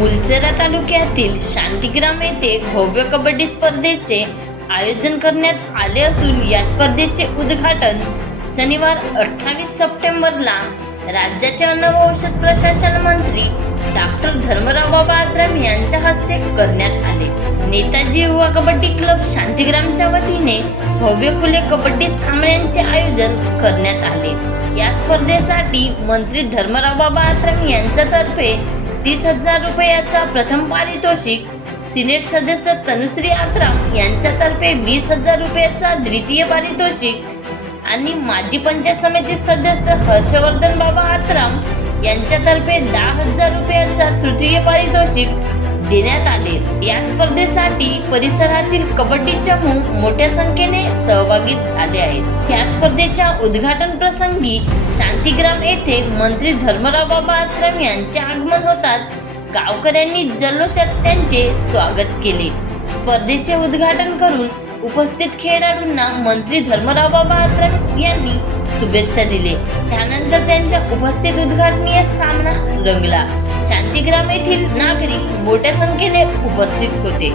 मुलचेरा तालुक्यातील शांतिग्राम येथे भव्य कबड्डी स्पर्धेचे आयोजन करण्यात आले असून या स्पर्धेचे उद्घाटन शनिवार अठ्ठावीस सप्टेंबरला राज्याचे अन्न व औषध प्रशासन मंत्री डॉक्टर धर्मराव बाबा आत्राम यांच्या हस्ते करण्यात आले. नेताजी युवा कबड्डी क्लब शांतिग्रामच्या वतीने भव्य फुले कबड्डी सामन्यांचे आयोजन करण्यात आले. या स्पर्धेसाठी मंत्री धर्मराव बाबा आत्राम यांच्यातर्फे तीस हजार रुपयाचा प्रथम पारितोषिक सिनेट सदस्य तनुश्री आत्राम यांच्यातर्फे वीस हजार रुपयाचा द्वितीय पारितोषिक आणि माजी पंचायत समिती सदस्य हर्षवर्धन बाबा आत्राम यांच्यातर्फे दहा हजार रुपयाचा तृतीय पारितोषिक देण्यात आले. या स्पर्धेसाठी परिसरातील कबड्डी चमू मोठ्या संख्येने सहभागी झाले आहेत. या स्पर्धेच्या उद्घाटन प्रसंगी शांतीग्राम येथे मंत्री धर्मराव बाबा आत्राम यांचे आगमन होताच गावकऱ्यांनी जल्लोषात त्यांचे स्वागत केले. स्पर्धेचे उद्घाटन करून उपस्थित खेळाडूंना मंत्री धर्मराव बाबा आत्राम यांनी शुभेच्छा दिले. त्यानंतर त्यांच्या उपस्थित उद्घाटनीय सामना रंगला. शांतिग्राम येथील नागरिक मोठ्या संख्येने उपस्थित होते.